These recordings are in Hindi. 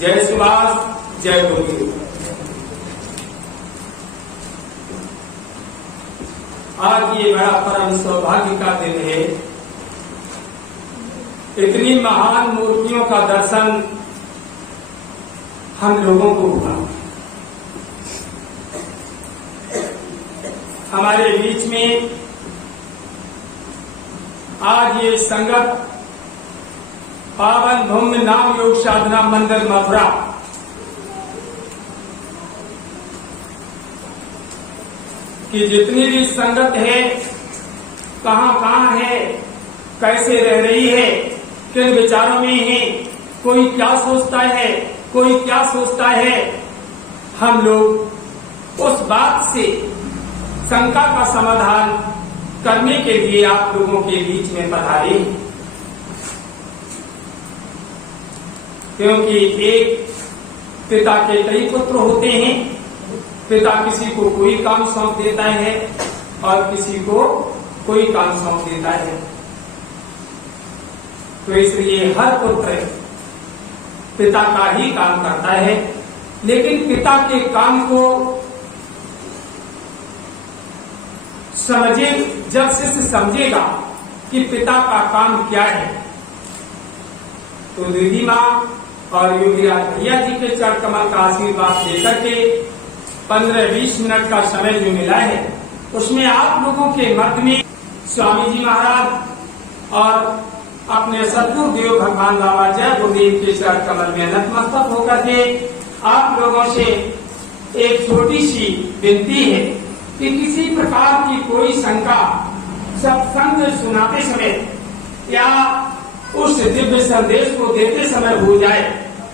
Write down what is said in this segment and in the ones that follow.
जय सुभाष, जय गुरु। आज ये बड़ा परम सौभाग्य का दिन है। इतनी महान मूर्तियों का दर्शन हम लोगों को हुआ। हमारे बीच में आज ये संगत पावन भूमि नाम योग साधना मंदिर मथुरा की जितनी भी संगत है, कहां है, कैसे रह रही है, किन विचारों में है, कोई क्या सोचता है, कोई क्या सोचता है, हम लोग उस बात से शंका का समाधान करने के लिए आप लोगों के बीच में पधारे। क्योंकि एक पिता के कई पुत्र होते हैं। पिता किसी को कोई काम सौंप देता है और किसी को कोई काम सौंप देता है। तो इसलिए हर पुत्र पिता का ही काम करता है, लेकिन पिता के काम को समझे, जब शिष्य समझेगा कि पिता का काम क्या है, तो दीदी माँ और योगीराज भैया जी के चरण कमल का आशीर्वाद लेकर के 15-20 मिनट का समय जो मिला है, उसमें आप लोगों के मध्य में स्वामी जी महाराज और अपने सतगुरु देव भगवान बाबा जय गुरुदेव के चरण कमल में नतमस्तक होकर के आप लोगों से एक छोटी सी विनती है कि किसी प्रकार की कोई शंका सत्संग सुनाते समय या उस दिव्य संदेश को देते समय हो जाए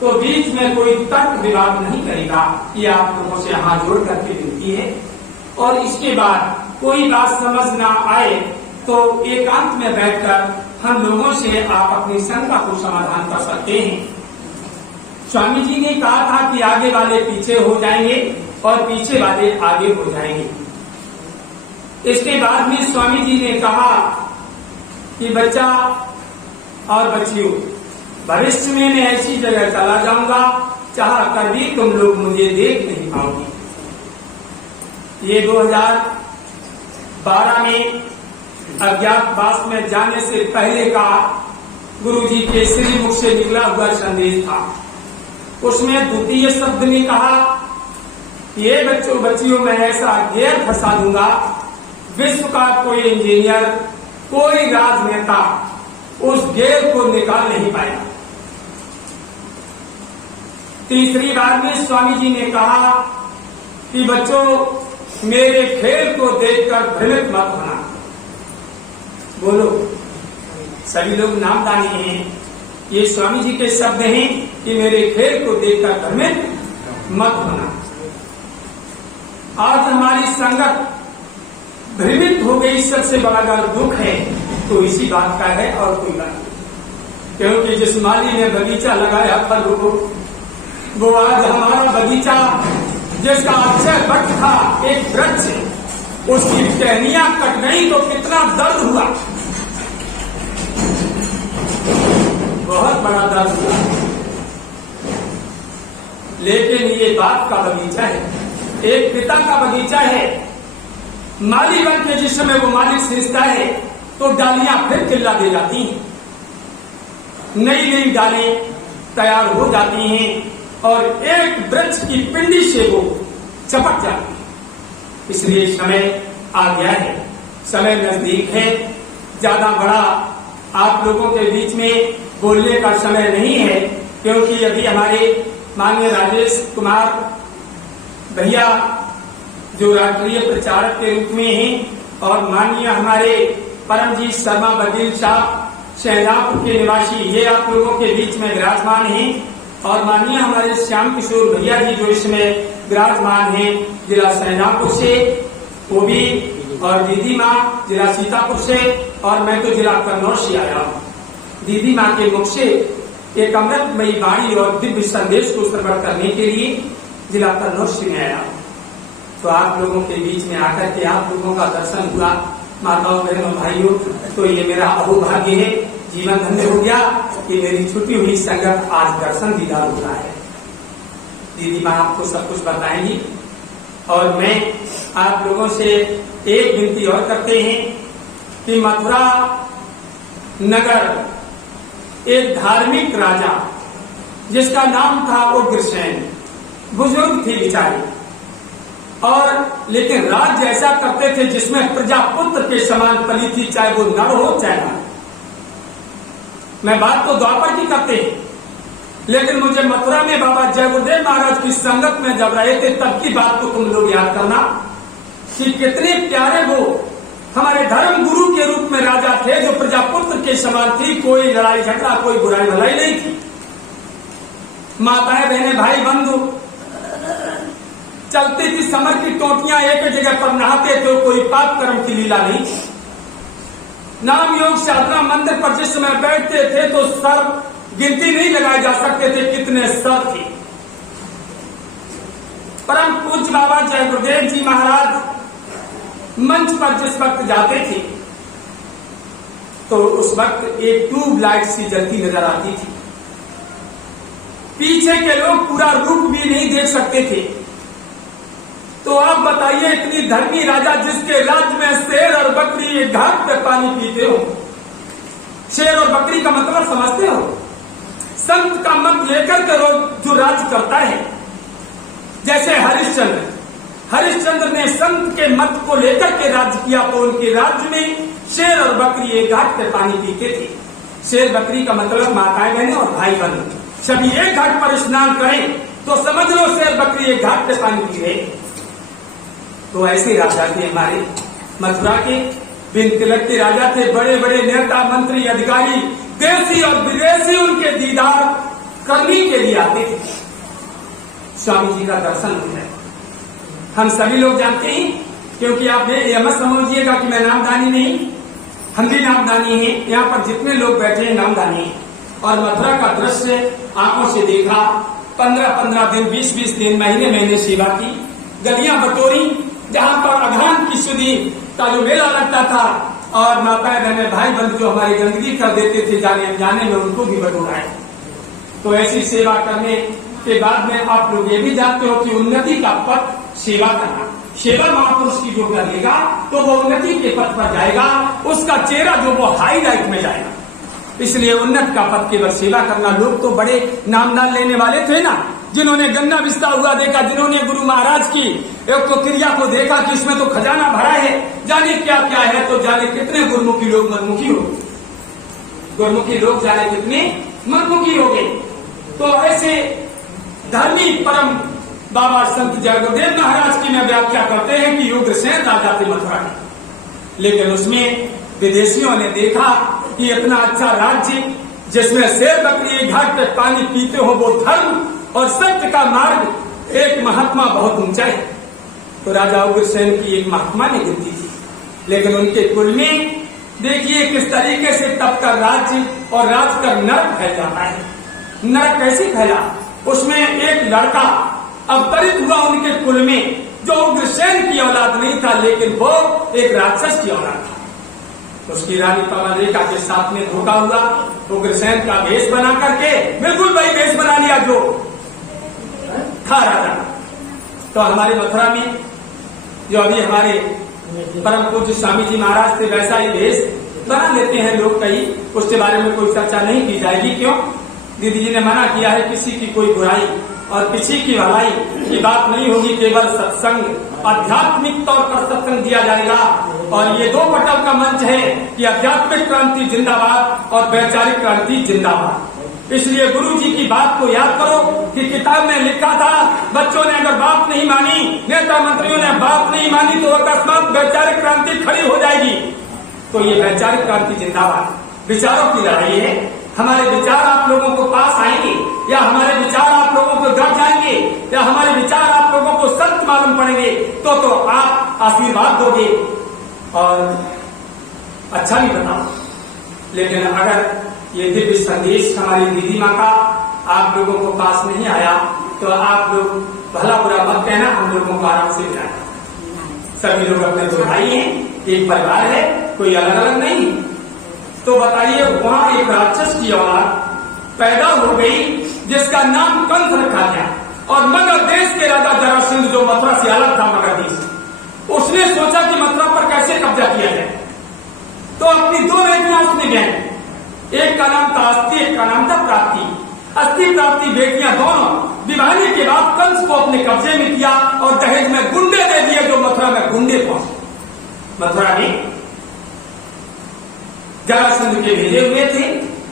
तो बीच में कोई तर्क विवाद नहीं करेगा। ये आप लोगों से हाथ जोड़ करके विनती है। और इसके बाद कोई बात समझ ना आए तो एकांत में बैठकर हम लोगों से आप अपनी शंका को समाधान कर सकते हैं। स्वामी जी ने कहा था कि आगे वाले पीछे हो जाएंगे और पीछे वाले आगे हो जाएंगे। इसके बाद में स्वामी जी ने कहा कि बच्चा और बच्चियों, भविष्य में मैं ऐसी जगह चला जाऊंगा चाह कर भी तुम लोग मुझे देख नहीं पाओगे। ये 2012 में अज्ञातवास में जाने से पहले का गुरु जी के श्री मुख से निकला हुआ संदेश था। उसमें द्वितीय शब्द ने कहा, ये बच्चों बच्चियों में ऐसा घेर फंसा दूंगा, विश्व का कोई इंजीनियर, कोई राजनेता उस घेर को निकाल नहीं पाया। तीसरी बार में स्वामी जी ने कहा कि बच्चों, मेरे खेल को देखकर भ्रमित मत होना। बोलो, सभी लोग नामदानी हैं। ये स्वामी जी के शब्द हैं कि मेरे खेल को देखकर भ्रमित मत होना। आज हमारी संगत भ्रमित हो गई, सबसे बड़ा अगर दुख है तो इसी बात का है और कोई बात नहीं। क्योंकि जिस माली ने बगीचा लगाया फल को, वो आज हमारा बगीचा जिसका अक्षय वट था, एक वृक्ष, उसकी टहनियां कट गई तो कितना दर्द हुआ, बहुत बड़ा दर्द हुआ। लेकिन ये बाप का बगीचा है, एक पिता का बगीचा है। माली बन के जिस समय वो मालिक सींचता है तो डालियां फिर चिल्ला दे जाती हैं, नई नई डालें तैयार हो जाती हैं और एक वृक्ष की पिंडी से वो चपक जाती है। इसलिए समय आ गया है, समय नजदीक है। ज्यादा बड़ा आप लोगों के बीच में बोलने का समय नहीं है, क्योंकि अभी हमारे माननीय राजेश कुमार भैया जो राष्ट्रीय प्रचारक के रूप में हैं और माननीय हमारे परमजीत शर्मा बघेल साहब शहजादपुर के निवासी, ये आप लोगों के बीच में विराजमान हैं। और माननीय हमारे श्याम किशोर भैया जी जो इसमें विराजमान हैं जिला शहजादपुर से, वो भी, और दीदी माँ जिला सीतापुर से, और मैं तो जिला कन्नौज से आया हूँ। दीदी माँ के मुख से एक अमृतमयी वाणी और दिव्य संदेश को श्रवण करने के लिए जिला कन्नौज से मैं आया हूँ। तो आप लोगों के बीच में आकर के आप लोगों का दर्शन हुआ, माताओं बहनों भाइयों, तो ये मेरा अहोभाग्य है, जीवन धन्य हो गया कि मेरी छुट्टी हुई संगत आज दर्शन दीदार हो रहा है। दीदी माँ आपको सब कुछ बताएंगी। और मैं आप लोगों से एक विनती और करते हैं कि मथुरा नगर एक धार्मिक राजा जिसका नाम था उग्रसेन, बुजुर्ग थे बेचारे, और लेकिन राज्य ऐसा करते थे जिसमें प्रजापुत्र के समान पली थी, चाहे वो नर हो चाहे नारी। मैं बात तो द्वापर की करते हैं, लेकिन मुझे मथुरा में बाबा जय गुरुदेव महाराज की संगत में जब रहे थे तब की बात को तुम लोग याद करना कि कितने प्यारे वो हमारे धर्म गुरु के रूप में राजा थे, जो प्रजापुत्र के समान थी। कोई लड़ाई झगड़ा, कोई बुराई भलाई नहीं थी। माताएं बहनें भाई बंधु चलती थी समर की टोटियां, एक जगह पर नहाते थे, कोई पाप कर्म की लीला नहीं। नाम योग साधना मंदिर पर जिस समय बैठते थे तो सर गिनती नहीं लगाए जा सकते थे कितने सर थे। परम पूज्य बाबा जय गुरुदेव जी महाराज मंच पर जिस वक्त जाते थे तो उस वक्त एक ट्यूबलाइट सी जलती नजर आती थी। पीछे के लोग पूरा रूप भी नहीं देख सकते थे। तो आप बताइए, इतनी धर्मी राजा जिसके राज्य में शेर और बकरी एक घाट पे पानी पीते हो। शेर और बकरी का मतलब समझते हो? संत का मत लेकर के जो राज्य करता है, जैसे हरिश्चंद्र ने संत के मत को लेकर के राज्य किया, तो उनके राज्य में शेर और बकरी एक घाट पे पानी पीते थे। शेर बकरी का मतलब माताएं बहनें और भाई बहन सभी एक घाट पर स्नान करें तो समझ लो शेर बकरी एक घाट पे पानी पी रहे। तो ऐसे राजा थे हमारे मथुरा के, बिन तिलक के राजा थे। बड़े बड़े नेता मंत्री अधिकारी देशी और विदेशी उनके दीदार करने के लिए आते थे, स्वामी जी का दर्शन होता है। हम सभी लोग जानते हैं, क्योंकि आप ये मत समझिएगा कि मैं नामदानी नहीं, हम भी नामदानी हैं। यहाँ पर जितने लोग बैठे हैं नामदानी हैं। और मथुरा का दृश्य आंखों से देखा, 15-15 दिन, 20-20 दिन, महीने सेवा की, गलियां बटोरी, जहां पर अघान की सुधी का जो मेला लगता था, और माताएं बहनें भाई बंधु जो हमारी गंदगी कर देते थे जाने अनजाने में, उनको भी बटोरा है। तो ऐसी सेवा करने के बाद में आप लोग ये भी जानते हो कि उन्नति का पथ सेवा करना। सेवा महापुरुष की जो कर लेगा तो वो उन्नति के पथ पर जाएगा, उसका चेहरा जो वो हाईलाइट में जाएगा। इसलिए उन्नत का पथ केवल सेवा करना। लोग तो बड़े नामदान लेने वाले थे ना, जिन्होंने गन्ना बिस्ता हुआ देखा, जिन्होंने गुरु महाराज की एक तो क्रिया को देखा कि इसमें तो खजाना भरा है, जाने क्या क्या है, तो जाने कितने गुरुमुखी लोग मनमुखी हो गए, गुरुमुखी लोग जाने कितने मनमुखी हो गए। तो ऐसे धर्मी परम बाबा संत जय गुरुदेव महाराज की में व्याख्या करते हैं कि उग्रसेन राजा थे मथुरा के। लेकिन उसमें विदेशियों ने देखा कि इतना अच्छा राज्य जिसमें शेर बकरी घाट पे पानी पीते हो, वो धर्म और सत्य का मार्ग, एक महात्मा बहुत ऊंचा है। तो राजा उग्रसेन की एक महात्मा ने गिनती थी, लेकिन उनके कुल में देखिए किस तरीके से तब का राज्य और राज का नरक फैल जाता है। नरक कैसे फैला? उसमें एक लड़का अवतरित हुआ उनके कुल में, जो उग्रसेन की औलाद नहीं था, लेकिन वो एक राक्षस की औलाद था। उसकी रानी पवनरेखा के साथ में धोखा हुआ। उग्रसेन का भेष बना करके, बिल्कुल वही भेष बना लिया जो था राजा। तो हमारे मथुरा में जो अभी हमारे परम पूज्य स्वामी जी महाराज थे, वैसा ही भेष बना लेते हैं लोग कई। उसके बारे में कोई चर्चा नहीं की जाएगी। क्यों? दीदी जी ने मना किया है, किसी की कोई बुराई और किसी की भलाई की बात नहीं होगी। केवल सत्संग, आध्यात्मिक तौर पर सत्संग दिया जाएगा। और ये 2 पटल का मंच है कि आध्यात्मिक क्रांति जिंदाबाद और वैचारिक क्रांति जिंदाबाद। इसलिए गुरु जी की बात को याद करो कि किताब में लिखा था, बच्चों ने अगर बात नहीं मानी, नेता मंत्रियों ने बात नहीं मानी, तो अकस्मात वैचारिक क्रांति खड़ी हो जाएगी। तो ये वैचारिक क्रांति जिंदाबाद, विचारों की लड़ाई है। हमारे विचार आप लोगों को पास आएंगे, या हमारे विचार आप लोगों को गढ़ जाएंगे, या हमारे विचार आप लोगों को सत्य मालूम पड़ेंगे, तो आप आशीर्वाद दोगे और अच्छा भी बताओ। लेकिन अगर ये दिव्य संदेश हमारी दीदी माँ का आप लोगों को पास नहीं आया, तो आप लोग भला बुरा मत कहना, हम लोगों को आराम से मिलाना। सभी लोग अपने 2 भाई हैं, एक परिवार है, कोई अलग अलग नहीं। तो बताइए, वहां एक राक्षस की औलाद पैदा हो गई जिसका नाम कंस रखा गया, और मगध मथुरा से अलग था मगधदेश। उसने सोचा कि मथुरा पर कैसे कब्जा किया जाए, तो अपनी दो बेटियां उसने गए। एक का नाम था अस्थि, एक का नाम था प्राप्ति। अस्थि प्राप्ति बेटियां दोनों विवाहने के बाद कंस को अपने कब्जे में किया और दहेज में गुंडे दे दिए, जो मथुरा में गुंडे पहुंचे। मथुरा में जरासंध के भेजे हुए थे,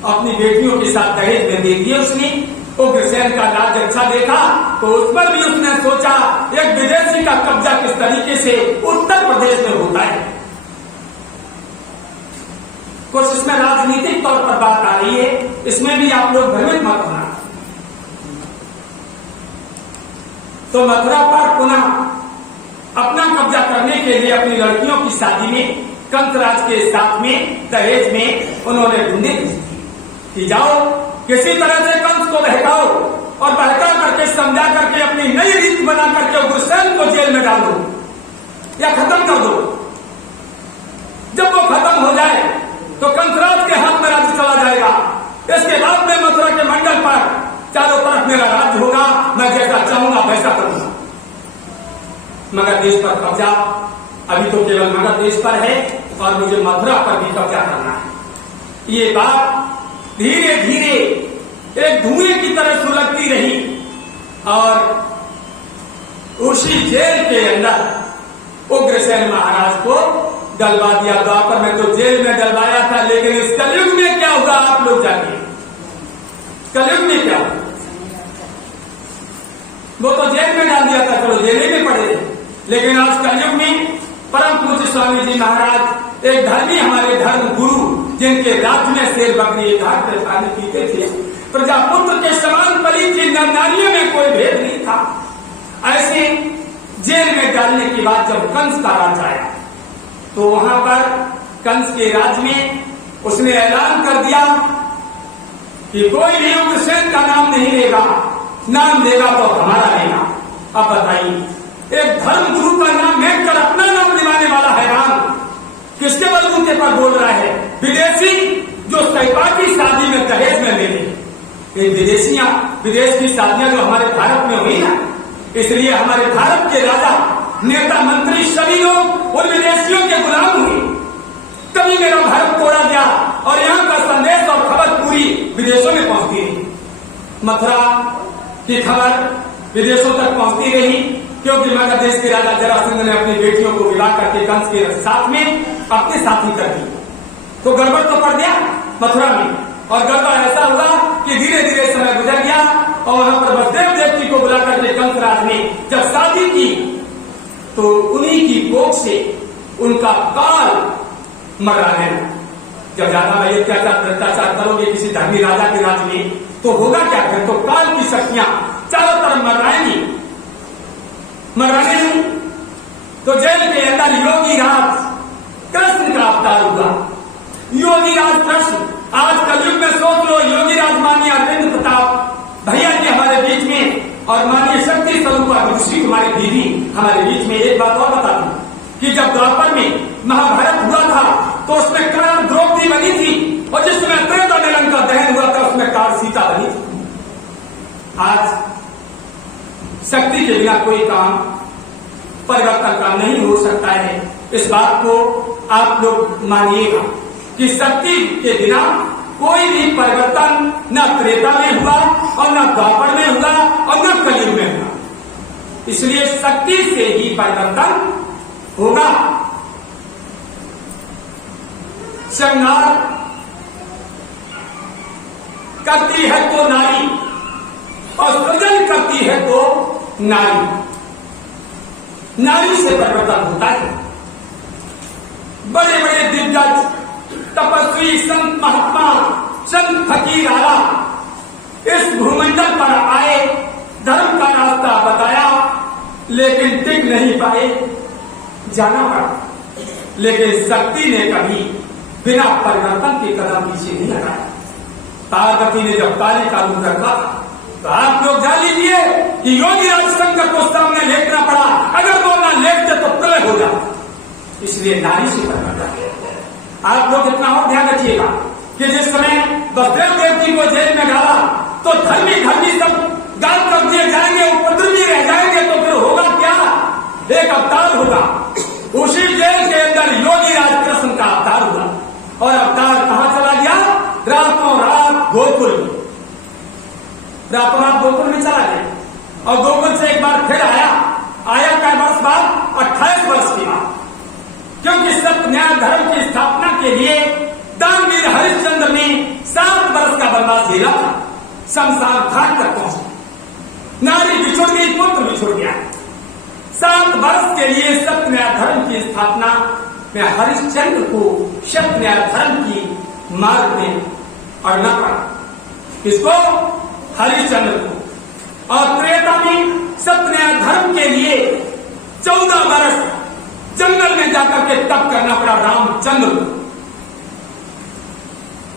अपनी बेटियों के साथ दहेज में दे दिए उसने। उग्रसेन का राज अच्छा देखा तो उस पर भी उसने सोचा एक विदेशी का कब्जा किस तरीके से उत्तर प्रदेश में होता है। कुछ इसमें राजनीतिक तौर पर बात आ रही है, इसमें भी आप लोग भ्रमित मत होना। तो मथुरा पर पुनः अपना कब्जा करने के लिए अपनी लड़कियों की शादी में कंसराज के साथ में दहेज में उन्होंने गुंडे भेज दिए कि जाओ किसी तरह से कंस को बहकाओ और बहका करके समझा करके अपनी नई रीत बना करके उग्रसेन को जेल में डाल दो या खत्म कर दो। जब वो खत्म हो जाए तो कंसराज के हाथ में राज्य चला जाएगा। इसके बाद में मथुरा के मंडल पर चारों तरफ मेरा राज्य होगा, मैं जैसा चाहूंगा वैसा करूंगा। मगधदेश पर कब्जा अभी तो केवल मगधदेश पर है और मुझे मथुरा पर भी कब्जा करना है। ये बात धीरे धीरे एक धुएं की तरह सुलगती रही और उसी जेल के अंदर उग्रसेन महाराज को डलवा दिया। द्वापर में तो जेल में डलवाया था, लेकिन इस कलयुग में क्या होगा आप लोग जानिए। कलयुग में क्या होगा, वो तो जेल में डाल दिया था, चलो जेल में पड़े। लेकिन आज कलयुग में परम पूज्य स्वामी जी महाराज एक धर्मी, हमारे धर्म गुरु, जिनके राज्य में शेर बकरी घाट पानी पीते थे, प्रजापुत्र के समान पली थी, नारियों में कोई भेद नहीं था। ऐसे जेल में डालने के बाद जब कंस का राज आया तो वहां पर कंस के राज में उसने ऐलान कर दिया कि कोई भी उग्रसेन का नाम नहीं लेगा, नाम लेगा तो हमारा लेगा। अब बताइए, एक धर्म गुरु का नाम लेकर अपना नाम दिलाने वाला हैरान किसके बलबूते पर बोल रहा है? विदेशी जो सहपाठी शादी में दहेज में ले ले। ये विदेशियां, विदेश की शादियां जो हमारे भारत में हुई ना, इसलिए हमारे भारत के राजा, नेता, मंत्री सभी लोग उन विदेशियों के गुलाम हुए। कभी मेरा भारत तोड़ा गया और यहाँ का संदेश और खबर पूरी विदेशों में पहुंचती रही। मथुरा की खबर विदेशों तक पहुंचती रही, क्योंकि मगधदेश के राजा जरासंध ने अपनी बेटियों को विवाह करके कंस के साथ में अपने साथी कर दी। तो गड़बड़ तो पड़ गया मथुरा में, और गड़बड़ ऐसा हुआ कि धीरे धीरे समय गुजर गया और वहां पर वसुदेव देवकी को बुला करके कंसराज ने जब शादी की तो उन्हीं की कोख से उनका काल मरने लगा। जब ज्यादा भाई अत्याचार भ्रष्टाचार करोगे किसी धर्मी राजा के राज में तो होगा क्या? फिर तो काल की शक्तियां चारों तरफ मराएंगी। तो जेल के अंदर योगी राज कृष्ण का अवतार हुआ। योगी राज कृष्ण आज कलयुग में सोच लो, योगी राज माननीय अरविंद प्रताप भैया जी हमारे बीच में और माननीय शक्ति स्वरूपा ऋषि कुमारी दीदी हमारे बीच में। एक बात और बता दूं कि जब द्वापर में महाभारत हुआ था तो उसमें कर्ण द्रौपदी बनी थी और जिसमें त्रेता मिलन का दहन हुआ था उसमें कार सीता बनी थी। आज शक्ति के बिना कोई काम परिवर्तन का नहीं हो सकता है। इस बात को आप लोग मानिएगा कि शक्ति के बिना कोई भी परिवर्तन न त्रेता में हुआ और न द्वापर में हुआ और न कलयुग में हुआ। इसलिए शक्ति से ही परिवर्तन होगा। श्रृंगार करती है तो नारी और सृजन करती है तो नारी। नारी से परिवर्तन होता है। बड़े बड़े दिग्गज, तपस्वी, संत, महात्मा, संत, फकीर आला इस भूमंडल पर आए, धर्म का रास्ता बताया, लेकिन टिक नहीं पाए, जाना पड़ा। लेकिन शक्ति ने कभी बिना परिवर्तन के कदम पीछे नहीं लगाया। पार्वती ने जब काली का रूप रखा तो आप लोग जान लीजिए कि योगी राज शंकर को सामने लेटना पड़ा। अगर वो ना लेटते तो प्रलय हो जाता। इसलिए नारी से परिवर्तन। आप लोग इतना और ध्यान रखिएगा कि जिस समय वसुदेव देवकी को जेल में डाला तो धर्मी सब गाल कर दिए जाएंगे, उपद्रवी रह जाएंगे, तो फिर होगा क्या? अवतार होगा, उसी जेल के अंदर योगी राज कृष्ण का अवतार हुआ। और अवतार कहां चला गया? रातों रात गोकुल में, रातों रात गोकुल में चला गया। और गोकुल से एक बार फिर आया क्या वर्ष बाद? 28 वर्ष के बाद। क्योंकि सत्य न्याय धर्म की स्थापना के लिए दानवीर हरिश्चंद्र ने 7 वर्ष का वनवास झेला था। शमशान घाट तक पहुंचा, नारी बिछुड़ गई, पुत्र बिछुड़ गया। 7 वर्ष के लिए सत्य न्याय धर्म की स्थापना में हरिश्चंद्र को सत्य न्याय धर्म की मार्ग में अड़ना पड़ा। किसको? हरिश्चंद्र को। और त्रेता में सत्य न्याय धर्म के लिए 14 वर्ष जंगल में जाकर के तप करना पड़ा रामचंद्र को।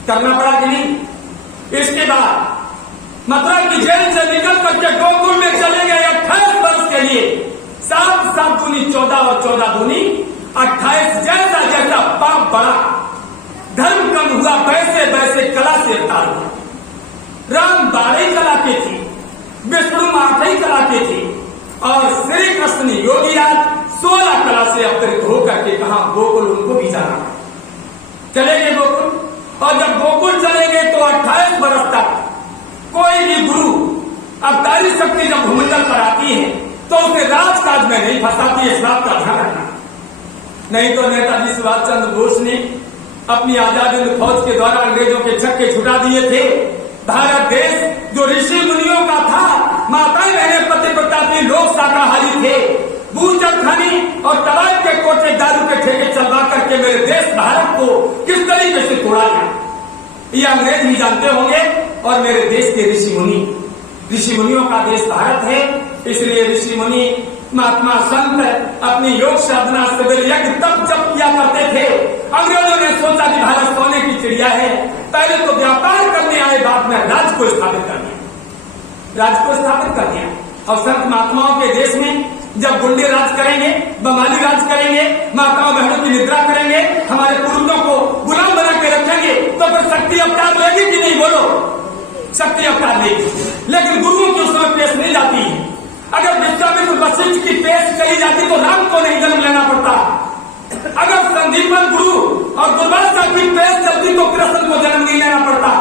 करना पड़ा कि नहीं? इसके बाद मथुरा की जेल से निकल करके गोकुल में चले गए 28 वर्ष के लिए। 7 7 दूनी 14 और 14 दूनी 28। जैसा जैसा पाप बढ़ा, धर्म कम हुआ, वैसे वैसे कला से अवतार हुआ। राम 12 कला के थे, विष्णु 8 कला के थे, और श्री कृष्ण योगी राज 16 कला से अवतरित होकर के कहा गोकुल उनको भी जाना। चले गए गोकुल, और जब गोकुल चले गए तो 28 वर्ष तक कोई भी गुरु अवतारी शक्ति जब भूमंडल पर आती है तो उसे राजकाज में नहीं फंसाती है। इस बात का ध्यान रखना। नहीं तो नेताजी सुभाष चंद्र बोस ने अपनी आजादी हिंद फौज के द्वारा अंग्रेजों के छक्के छुटा दिए थे। भारत देश जो ऋषि मुनियों का था, माताएं बहनें पतिव्रता थी, लोग शाकाहारी थे, बूचर खानी और तबाक के कोटे दारू के ठेके चलवा करके मेरे देश भारत को किस तरीके से तोड़ा गया, ये अंग्रेज भी जानते होंगे। और मेरे देश के ऋषि मुनियों का देश भारत है, इसलिए ऋषि मुनि महात्मा संत अपनी योग साधना सवेरे यज्ञ तप जप किया करते थे। अंग्रेजों ने सोचा कि भारत सोने की चिड़िया है, पहले तो व्यापार करने आए, बाद में राज्य को स्थापित कर दिया। और संत महात्माओं के देश में जब गुंडे राज करेंगे, बंगाली राज करेंगे, माताओं बहनों की निद्रा करेंगे, हमारे पूर्वजों को गुलाम बना के रखेंगे, तो फिर शक्ति अवतार लेगी कि नहीं? बोलो, शक्ति अवतार लेगी। लेकिन गुरुओं की उस समय पेश नहीं जाती है। अगर विश्वामित्र वशिष्ठ की पेश चली जाती तो राम को नहीं जन्म लेना पड़ता। अगर संदीपन गुरु और दुर्वासा की पेश चलती तो कृष्ण को जन्म नहीं लेना पड़ता।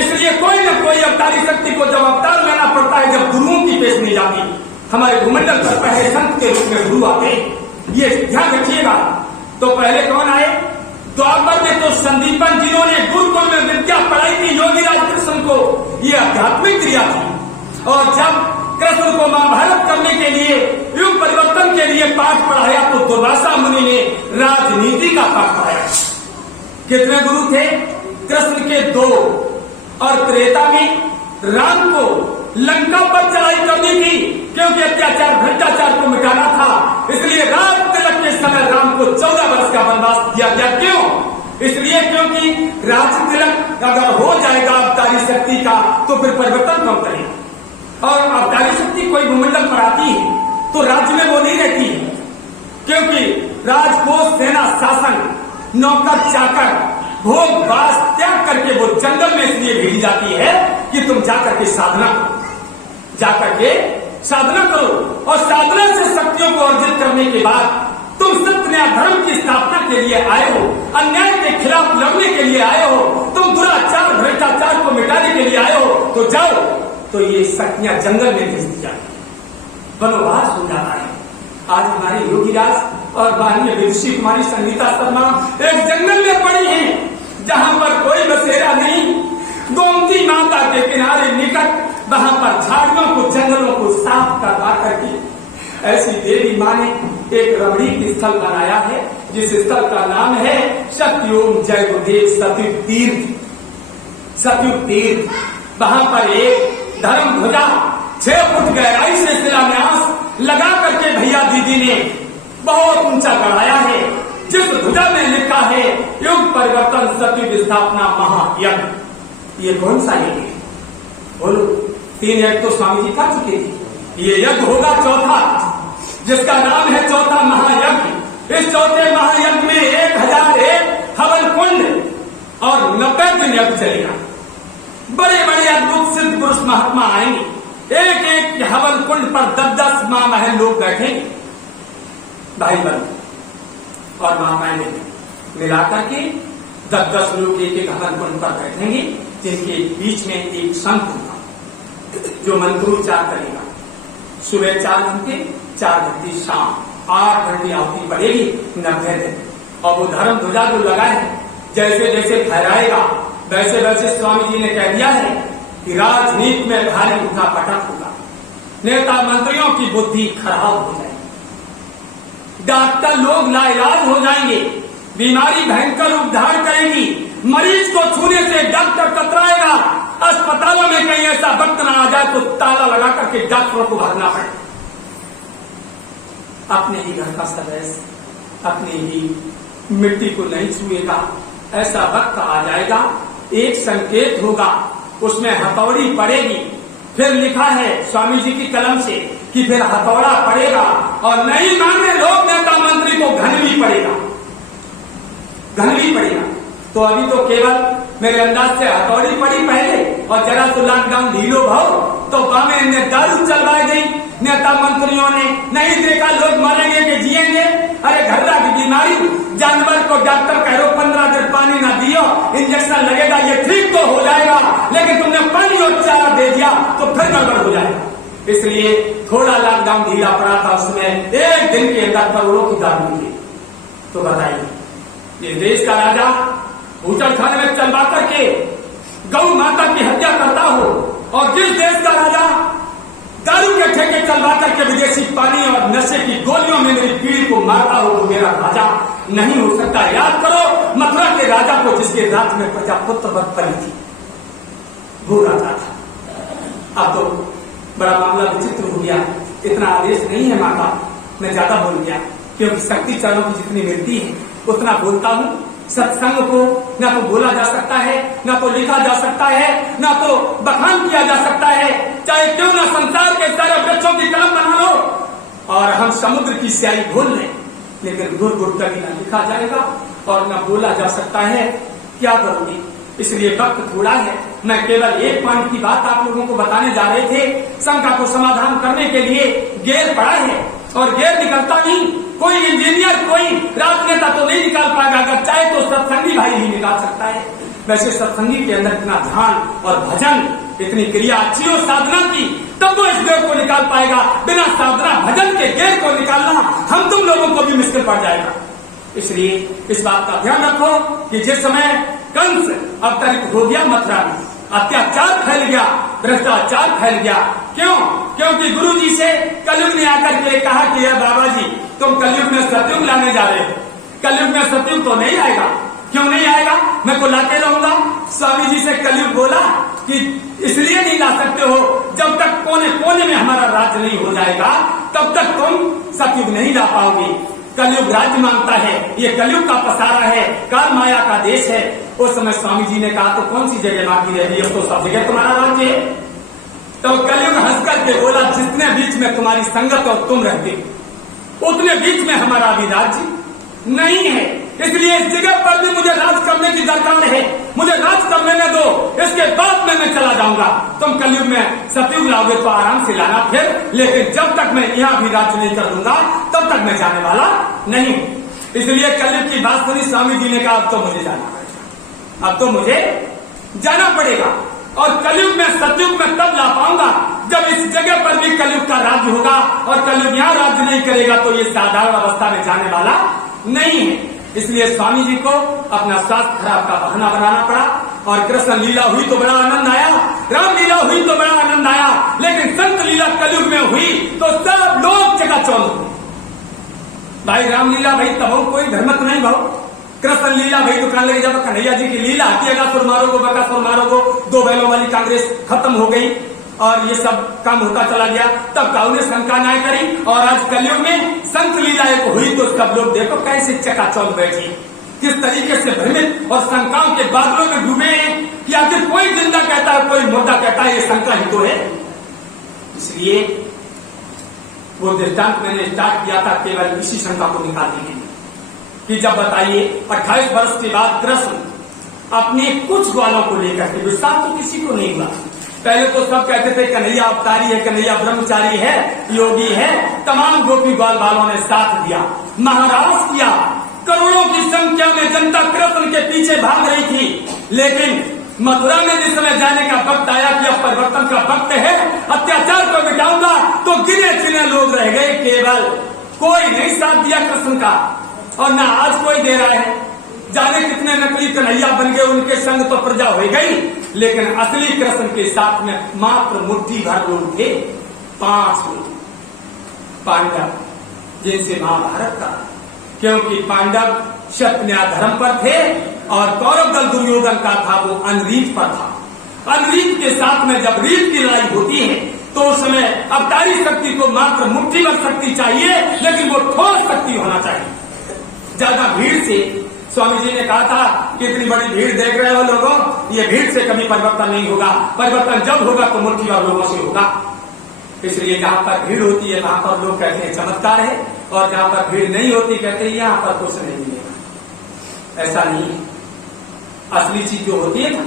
इसलिए कोई न कोई अवतारी शक्ति को जब अवतार लेना पड़ता है जब गुरुओं की पेश नहीं जाती। हमारे भूमंडल पर पहले संत के रूप में गुरु आते, ये ध्यान रखिएगा। तो पहले कौन आए? द्वापर में तो संदीपन, जिन्होंने गुरुकुल में विद्या पढ़ाई थी योगी राज कृष्ण को, ये आध्यात्मिक क्रिया थी। और जब कृष्ण को महाभारत करने के लिए, युग परिवर्तन के लिए पाठ पढ़ाया तो दुर्वासा मुनि ने राजनीति का पाठ पढ़ाया। कितने गुरु थे? कृष्ण के 2। और त्रेता में राम को लंका पर चढ़ाई करनी थी, क्योंकि अत्याचार भ्रष्टाचार को मिटाना था। इसलिए राम तिलक के समय राम को 14 वर्ष का वनवास दिया गया। क्यों? इसलिए क्योंकि राज तिलक अगर हो जाएगा अवतारी शक्ति का तो फिर परिवर्तन कम करेगा। और अवतारी शक्ति कोई भूमंडल पर आती है तो राज्य में वो नहीं रहती है, क्योंकि राजकोष, सेना, शासन, नौकर चाकर, भोग वास त्याग करके वो जंगल में इसलिए भेजी जाती है कि तुम जाकर के साधना करो। और साधना से शक्तियों को अर्जित करने के बाद तुम सत्य न्याय धर्म की स्थापना के लिए आए हो, अन्याय के खिलाफ लड़ने के लिए आए हो, तुम दुराचार भ्रष्टाचार को मिटाने के लिए आए हो, तो जाओ। तो ये शक्तियां जंगल में भेज दी जाती है, वनवास हो जाता है। आज हमारे योगी राज और माननीय विदुषी कुमारी संगीता शर्मा एक जंगल में पड़ी हैं, जहां पर कोई बसेरा नहीं, गोमती माता के किनारे निकट, वहां पर झाड़ियों को, जंगलों को साफ करवा करके ऐसी देवी माँ ने एक रमणीक स्थल बनाया है, जिस स्थल का नाम है सत्योम जय गुरुदेव सतयुग तीर्थ। वहां पर एक धर्म ध्वजा 6 फुट गहराई से शिलान्यास लगा करके भैया दीदी ने बहुत ऊंचा गढ़ाया है, जिस ध्वजा में लिखा है युग परिवर्तन सतयुग स्थापना महायज्ञ। ये कौन सा यज्ञ है? बोलो। 3 यज्ञ तो स्वामी जी कर चुके थे, ये यज्ञ होगा 4था, जिसका नाम है 4था महायज्ञ। इस 4थे महायज्ञ में 1001 हवन कुंड और 90 दिन यज्ञ चलेगा। बड़े बड़े अद्भुत सिद्ध पुरुष महात्मा आएंगे, एक एक हवन कुंड पर 10-10 माह महल लोग बैठेंगे। भाई बहन और माताएं मिला करके 10-10 लोग एक हवन कुंड पर बैठेंगे, जिनके बीच में एक संत होगा जो मंत्रोच्चार करेगा। सुबह 4 घंटे, 4 घंटे शाम, 8 घंटे आहुति पड़ेगी 90 दिन। और वो धर्म ध्वजा जो लगा है, जैसे जैसे फहराएगा वैसे वैसे स्वामी जी ने कह दिया है कि राजनीति में भारी उठापटक होगा, नेता मंत्रियों की बुद्धि खराब हो जाएगी, डॉक्टर लोग लाइलाज हो जाएंगे, बीमारी भयंकर रूप धारण करेगी, मरीज को छूने से डॉक्टर कतराएगा, अस्पतालों में कहीं ऐसा वक्त ना आ जाए तो ताला लगा करके डॉक्टरों को भागना पड़े। अपने ही घर का सदस्य अपनी ही मिट्टी को नहीं छुएगा, ऐसा वक्त आ जाएगा, एक संकेत होगा, उसमें हथौड़ी पड़ेगी। फिर लिखा है स्वामी जी की कलम से कि फिर हथौड़ा पड़ेगा और नहीं माने लोग नेता मंत्री को घन भी पड़ेगा। तो अभी तो केवल मेरे अंदाज से हथौड़ी पड़ी पहले, और जरा तो लॉकडाउन ढीलो भाव तो बामे ने दारू चलवाई गई नेता मंत्रियों ने, नहीं देखा लोग मरेंगे कि जिएंगे। अरे घरदा की बीमारी, जानवर को डॉक्टर कह रहे 15 दिन पानी ना दियो, इंजेक्शन लगेगा, ये ठीक तो हो जाएगा, लेकिन तुमने पानी और चारा दे दिया तो फिर गड़बड़ हो जाएगा। इसलिए थोड़ा लॉकडाउन ढीला पड़ा था, उसमें एक दिन के अंदर करोड़ों की दारू मिली। तो बताइए, ये देश का राजा बूचड़खाने में चलवा करके गौ माता की हत्या करता हो, और जिस देश का राजा दारू के ठेके चलवा करके विदेशी पानी और नशे की गोलियों में मेरी पीढ़ी को मारता हो, वो मेरा राजा नहीं हो सकता। याद करो मथुरा के राजा को, जिसके राज्य में प्रजा पुत्र वध पली थी, वो राजा था। अब तो बड़ा मामला विचित्र हो गया, इतना आदेश नहीं है माता, मैं ज्यादा बोल गया, क्योंकि शक्ति चरणों की जितनी मिलती है उतना बोलता हूँ। सत्संग को ना तो बोला जा सकता है, ना तो लिखा जा सकता है, ना तो बखान किया जा सकता है, चाहे क्यों ना संसार के सारे वृक्षों की कलम बना लो और हम समुद्र की स्याही घोल लें, लेकिन गुड़ गुड़ कभी ना लिखा जाएगा और ना बोला जा सकता है। क्या करोगे? इसलिए वक्त थोड़ा है। मैं केवल एक पॉइंट की बात आप लोगों को बताने जा रहे थे। शंका को समाधान करने के लिए गेर पड़ा है और गेर निकलता नहीं। कोई इंजीनियर, कोई राजनेता तो नहीं निकाल पाएगा, अगर चाहे तो सत्संगी भाई ही निकाल सकता है। वैसे सत्संगी के अंदर इतना ध्यान और भजन, इतनी क्रिया अच्छी हो साधना की, तब वो इस गेर को निकाल पाएगा। बिना साधना भजन के गेर को निकालना हम तुम लोगों को भी मुश्किल पड़ जाएगा। इसलिए इस बात का ध्यान रखो कि जिस समय कंस अवतरित हो गया मथुरा में, अत्याचार फैल गया, भ्रष्टाचार फैल गया। क्यों? क्योंकि गुरु जी से कलयुग ने आकर के कहा कि बाबा जी तुम कलयुग में सतयुग लाने जा रहे हो, कलयुग में सतयुग तो नहीं आएगा। क्यों नहीं आएगा? मैं को लाते रहूंगा। स्वामी जी से कलयुग बोला कि इसलिए नहीं ला सकते हो, जब तक कोने कोने में हमारा राज्य नहीं हो जाएगा तब तक तुम सतयुग नहीं ला पाओगे। कलयुग राज्य मांगता है, ये कलयुग का पसारा है, काल माया का देश है। उस समय स्वामी जी ने कहा तो कौन सी जगह बाकी रह गई, अब तो सब जगह तुम्हारा राज्य है। तो कलयुग हंस करके बोला जितने बीच में तुम्हारी संगत और तुम रहते उतने बीच में हमारा भी राज्य नहीं है। इसलिए इस जगह पर भी मुझे राज करने की दरकार है, मुझे राज करने में दो, इसके बाद में मैं चला जाऊंगा। तुम कलयुग में सतयुग लाओगे तो आराम से लाना फिर, लेकिन जब तक मैं यहाँ भी राज नहीं कर दूंगा तब तक मैं जाने वाला नहीं। इसलिए कलयुग की बात सुनी, स्वामी जी ने कहा अब तो मुझे जाना पड़ेगा, अब तो मुझे जाना पड़ेगा। और कलयुग में सतयुग में तब ला पाऊंगा जब इस जगह पर भी कलयुग का राज्य होगा, और कलयुग यहाँ राज्य नहीं करेगा तो ये साधारण अवस्था में जाने वाला नहीं है। इसलिए स्वामी जी को अपना स्वास्थ्य खराब का बहाना बनाना पड़ा। और कृष्ण लीला हुई तो बड़ा आनंद आया, राम लीला हुई तो बड़ा आनंद आया, लेकिन संत लीला कलयुग में हुई तो सब लोग चकाचौंध हुए। भाई राम लीला भाई तब कोई धर्मत नहीं भाव, कृष्ण लीला भाई दुकान लगे, जब कन्हैया जी की लीला अगासुर मारो को बकासुर मारो को, 2 बैलों वाली कांग्रेस खत्म हो गई और ये सब काम होता चला गया, तब काऊ ने शंका नहीं करी। और आज कलयुग में संत लीला एक हुई तो सब लोग देखो कैसे चकाचौंध बैठी, किस तरीके से भ्रमित और शंकाओं के बादलों में डूबे हैं कि आखिर कोई जिंदा कहता है, कोई मुर्दा कहता है, ये शंका ही तो है। इसलिए वो दृष्टांत मैंने स्टार्ट किया था केवल इसी शंका को निकालने के लिए कि जब बताइए 28 वर्ष के बाद कृष्ण अपने कुछ ग्वालों को लेकर के, विश्वास तो किसी को नहीं हुआ, पहले तो सब कहते थे कन्हैया अवतारी है, कन्हैया ब्रह्मचारी है, योगी है। तमाम गोपी ग्वाल वालों ने साथ दिया, महाराज किया। करोड़ों की संख्या में जनता कृष्ण के पीछे भाग रही थी। लेकिन मथुरा में जिस समय जाने का वक्त आया कि अब परिवर्तन का वक्त है, अत्याचार को मिटाऊंगा, तो गिने चुने लोग रह गए केवल। कोई नहीं साथ दिया कृष्ण का, और न आज कोई दे रहा है। जाने कितने नकली कन्हैया बन गए, उनके संग तो प्रजा हो गई, लेकिन असली कृष्ण के साथ में मात्र मुट्ठी भर लोग थे, 5 लोग पांडव, जिनसे महाभारत का। क्योंकि पांडव सत्य न्याय धर्म पर थे और कौरव दल दुर्योधन का था वो अनरीत पर था। अनरीत के साथ में जब रीत की लड़ाई होती है तो उस समय अवतारी शक्ति को मात्र मुट्ठी भर शक्ति चाहिए, लेकिन वो ठोस शक्ति होना चाहिए। ज्यादा भीड़ से, स्वामी जी ने कहा था कि इतनी बड़ी भीड़ देख रहे हो लोगों, ये भीड़ से कभी परिवर्तन नहीं होगा। परिवर्तन जब होगा तो मुट्ठी भर लोगों से होगा। इसलिए जहाँ पर भीड़ होती है वहां पर लोग कहते हैं चमत्कार है, और जहाँ पर भीड़ नहीं होती कहते हैं यहाँ पर कुछ नहीं मिलेगा। ऐसा नहीं है। असली चीज जो होती है ना,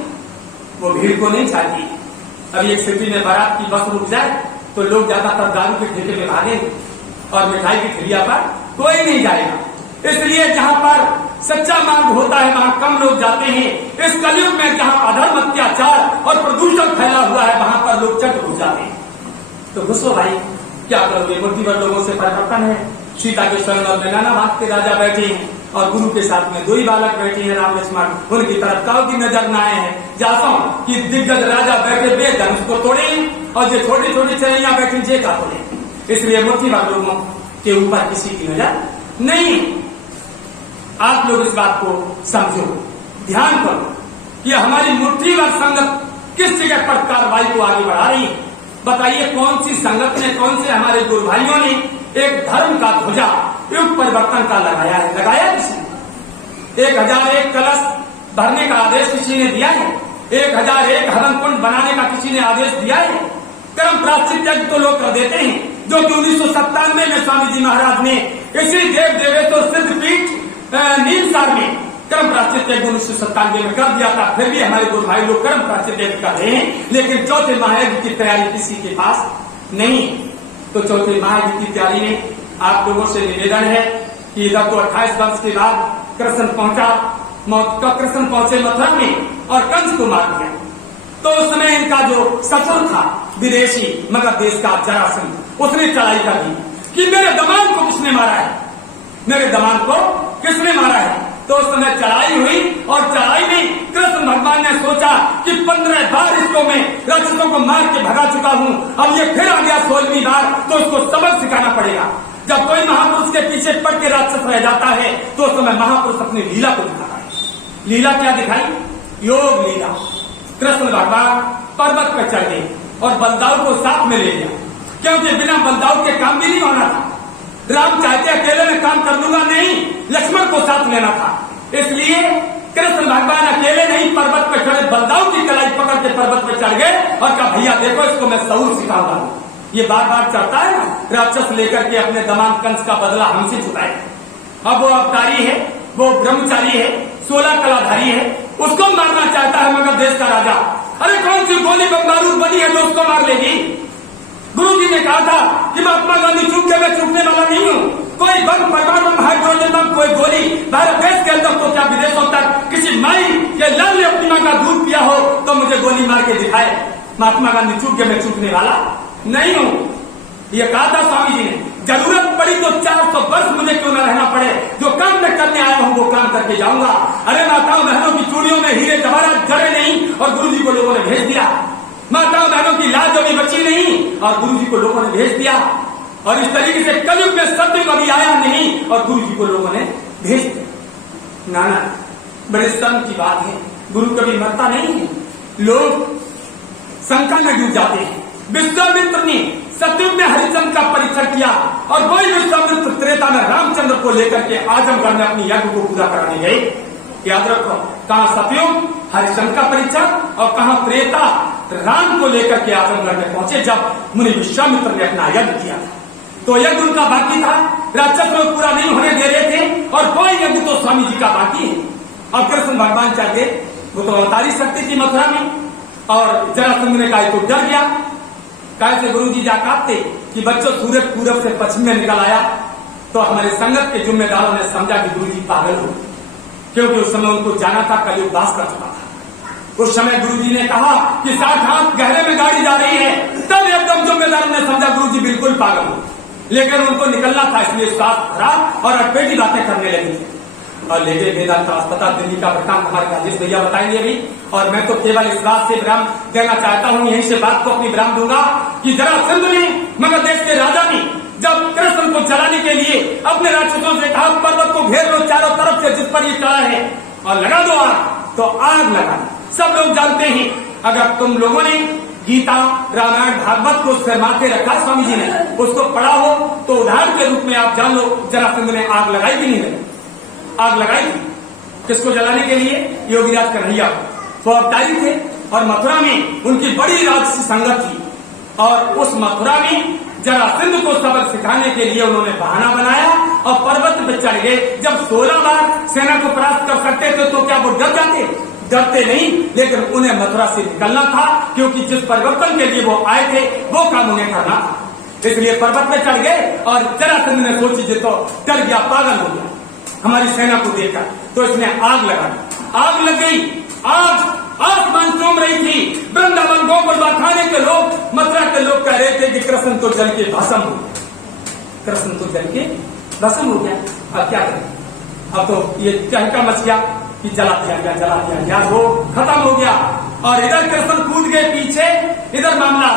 वो भीड़ को नहीं चाहती। अभी एक सिटी में बारात की बस रुक जाए तो लोग ज्यादातर दारू के ठेके में भागेंगे और मिठाई की ठेलिया पर कोई नहीं जाएगा। इसलिए जहाँ पर सच्चा मार्ग होता है वहाँ कम लोग जाते हैं। इस कलयुग में जहाँ अधर्म, अत्याचार और प्रदूषण फैला हुआ है वहाँ पर लोग चट घुस जाते हैं। तो घुसो भाई, क्या करोगे? मुट्ठी भर लोगों से परिवर्तन है। सीता के स्वयं और में नाना भाग के राजा बैठे हैं और गुरु के साथ में 2 ही बालक बैठे हैं, राम लक्ष्मण। उनकी तरफ काउ की नजर न आए हैं। जाता हूं कि दिग्गज राजा बैठे बेधनुष को तोड़े और जो छोटी छोटी चरैया बैठी जे का तोड़े। इसलिए मुट्ठी भर लोगों के ऊपर किसी की नजर नहीं। आप लोग इस बात को समझो, ध्यान करो कि हमारी मुट्ठी भर संगत किस जगह पर कार्रवाई को आगे बढ़ा रही है। बताइए कौन सी संगत ने, कौन से हमारे गुरु भाइयों ने एक धर्म का ध्वजा युग परिवर्तन का लगाया है? लगाया किसी? 1001 कलश भरने का आदेश किसी ने दिया है? 1001 हवन कुंड बनाने का किसी ने आदेश दिया है? कर्म प्रायश्चित यज्ञ तो लोग कर देते हैं, जो कि 1997 में स्वामी जी महाराज ने इसी देव देवेश्वर सिद्ध पीठ नीमसार में कर्म प्रायश्चित यज्ञ 1997 में कर दिया था। फिर भी हमारे गुरु भाई लोग कर्म प्रायश्चित यज्ञ कर रहे हैं, लेकिन चौथे महायज्ञ की तैयारी किसी के पास नहीं। तो चौथे महायज्ञ की तैयारी में आप लोगों से निवेदन है कि इधर तो 28 वर्ष के बाद कृष्ण पहुंचे मथुरा में और कंस को मार दिया। तो उस समय इनका जो ससुर था विदेशी मगध देश का जरासंध, उसने चढ़ाई कर दी कि मेरे दमान को किसने मारा है, मेरे दमान को किसने मारा है। तो उस समय चढ़ाई हुई और चढ़ाई में कृष्ण भगवान ने सोचा कि 15 बार इसको मैं राक्षसों को मार के भगा चुका हूँ, अब ये फिर आ गया 16वीं बार, तो इसको सबक सिखाना पड़ेगा। जब कोई महापुरुष के पीछे पड़ के राक्षस रह जाता है तो उस समय महापुरुष अपनी लीला को दिखाता है। लीला क्या दिखाई? योग लीला। कृष्ण भगवान पर्वत पर चढ़ गए और बलदाऊ को साथ में ले लिया, क्योंकि बिना बलदाऊ के काम भी नहीं होना था। राम चाहते अकेले में काम कर लूंगा, नहीं, लक्ष्मण को साथ लेना था। इसलिए कृष्ण भगवान अकेले नहीं पर्वत पर चढ़े, बलदाऊ की कलाई पकड़ के पर्वत पर चढ़ गए और कहा भैया देखो इसको मैं सऊर सिखाऊंगा। ये बार बार चढ़ता है ना, राक्षस लेकर के अपने दमान कंस का बदला हमसे चुकाए। अब वो अवतारी है, वो ब्रह्मचारी है, 16 कलाधारी है, उसको मारना चाहता है मगध देश का राजा। अरे कौन सी गोली बमबारूद बनी है जो उसको मार लेगी? गुरु जी ने कहा था कि महात्मा गांधी चूक के मैं चूकने वाला नहीं हूँ। कोई बम, परमाणु, हाइड्रोजन बम, कोई गोली भारत देश के अंदर तो क्या विदेशों तक किसी माई या लाल ने अपनी मां का दूध पिया हो तो मुझे गोली मार के दिखाए। महात्मा गांधी चूक के मैं चूकने वाला नहीं हूँ। ये कहा था स्वामी जी ने, जरूरत पड़ी तो 400 वर्ष मुझे क्यों न रहना पड़े, जो काम मैं करने आया हूँ वो काम करके जाऊंगा। अरे माताओं बहनों की चूड़ियों में हीरे जवाहरात जड़े नहीं और गुरु जी को लोगों ने भेज दिया। माताओं बहनों की लाज अभी बची नहीं और गुरु जी को लोगों ने भेज दिया। और इस तरीके से कलयुग में सत्य कभी आया नहीं और गुरु जी को लोगों ने भेज दिया। नाना बड़े शर्म की बात है, गुरु कभी मरता नहीं है, लोग शंका में डूब जाते हैं। विश्वामित्र ने सतयुग में हरिश्चंद्र का परीक्षण किया और वही विश्वामित्र त्रेता में रामचंद्र को लेकर के आजमगढ़ में अपनी यज्ञ को पूरा कराने गए। याद रखो, कहाँ सतयुग हरिश्चंद्र का परीक्षण और कहाँ त्रेता राम को लेकर के आजमगढ़ में पहुंचे जब मुनि विश्वामित्र ने अपना यज्ञ किया था। तो यज्ञ उनका बाकी था, राक्षस लोग पूरा नहीं होने दे रहे थे और कोई यज्ञ तो स्वामी जी का बाकी है। अब कृष्ण भगवान चल गए, वो तो अवतारी शक्ति थी मथुरा में, और जरासंध ने कहा तो डर गया। कहा से गुरु जी जा काटते कि बच्चों सूरज पूरब से पश्चिम में निकल आया। तो हमारे संगत के जिम्मेदारों ने समझा कि गुरु जी पागल हो, क्योंकि उस समय उनको जाना था, कलयुग वास कर चुका था। उस समय गुरु जी ने कहा कि 60 हाथ गहरे में गाड़ी जा रही है, तब एकदम जिम्मेदारों ने समझा गुरु जी बिल्कुल पागल हो, लेकिन उनको निकलना था, इसलिए श्वास भरा और अटपेटी बातें करने लगी थी और ले गए वेदांत अस्पताल दिल्ली का वृत्तांत हमारे राजेश भैया बताएंगे भी। और मैं तो केवल इस बात से विराम देना चाहता हूँ, यहीं से बात को अपनी विराम दूंगा कि जरासंध ने, मगध देश के राजा ने, जब कृष्ण को जलाने के लिए अपने राक्षसों से कहा पर्वत को घेर लो चारों तरफ से जिस पर ये चढ़ा है और लगा दो आग, तो आग लगा। सब लोग जानते हैं, अगर तुम लोगों ने गीता, रामायण, भागवत को सिर माथे रखा स्वामी जी ने, उसको पढ़ा हो तो उदाहरण के रूप में आप जान लो जरासंध ने आग लगाई कि नहीं लगाई? आग लगाई किसको जलाने के लिए? योगीराज कन्हैया। वो अवतारी थे और मथुरा में उनकी बड़ी राजसी संगत थी और उस मथुरा में जरासंध को सबक सिखाने के लिए उन्होंने बहाना बनाया और पर्वत पे चढ़ गए। जब 16 बार सेना को परास्त कर सकते थे तो क्या वो डर जाते? डरते नहीं, लेकिन उन्हें मथुरा से निकलना था, क्योंकि जिस परिवर्तन के लिए वो आए थे वो काम उन्हें करना था। इसलिए पर्वत पे चढ़ गए और जरासंध ने सोची जी तो डर गया, पागल हो गया हमारी सेना को देखकर, तो इसने आग लगा दी। आग लग गई, आग आसमान चूम रही थी। वृंदावन गोकुल खाने के लोग, मथुरा के लोग कह रहे थे कि कृष्ण तो जल के भस्म हो गया, कृष्ण तो जल के भस्म हो गया। अब क्या करें? अब तो ये चहका मच गया कि जला दिया गया, वो खत्म हो गया। और इधर कृष्ण कूद गए पीछे, इधर मामला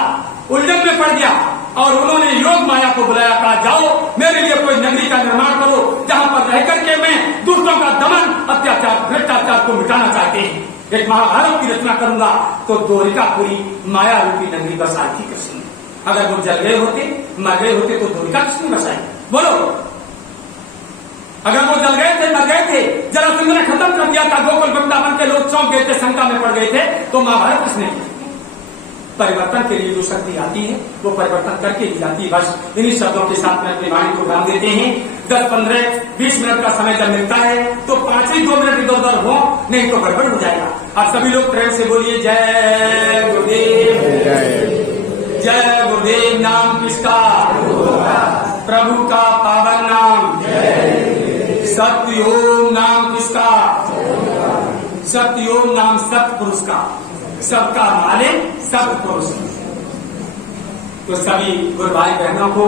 उलझन में पड़ गया और उन्होंने योग माया को बुलाया, कहा जाओ मेरे लिए कोई नगरी का निर्माण करो जहां पर रह करके मैं दुष्टों का दमन, अत्याचार, भ्रष्टाचार को मिटाना चाहते हैं। एक महाभारत की रचना करूंगा। तो द्वारिकापुरी माया रूपी नगरी बसाई थी कृष्ण। अगर वो जल गए होते, मर गए होते तो द्वारिका किसने बसाई? बोलो, अगर वो जल गए थे, मर गए थे, जरासंध ने खत्म कर दिया था, गोकुल वृंदावन के लोग चौंक गए थे, शंका में पड़ गए थे, तो महाभारत किसने की? परिवर्तन के लिए जो शक्ति आती है वो परिवर्तन करके ही जाती है। बस इन्हीं शब्दों के साथ में अपनी वाणी को विराम देते हैं। 10, 15, 20 मिनट का समय जब मिलता है तो 5 ही 2 मिनट इधर उधर हो, नहीं तो गड़बड़ हो जाएगा। आप सभी लोग प्रेम से बोलिए जय गुरुदेव, जय गुरुदेव। नाम किसका? प्रभु का पावन नाम सत्य ओम। नाम किसका? सत्य ओम। नाम सत्पुरुष का, सबका मालिक सत्पुरुष। तो सभी गुरु भाई बहनों को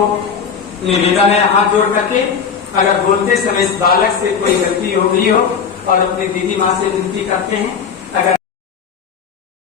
निवेदन है हाथ जोड़ करके, अगर बोलते समय इस बालक से कोई गलती हो गई हो और अपनी दीदी माँ से विनती करते हैं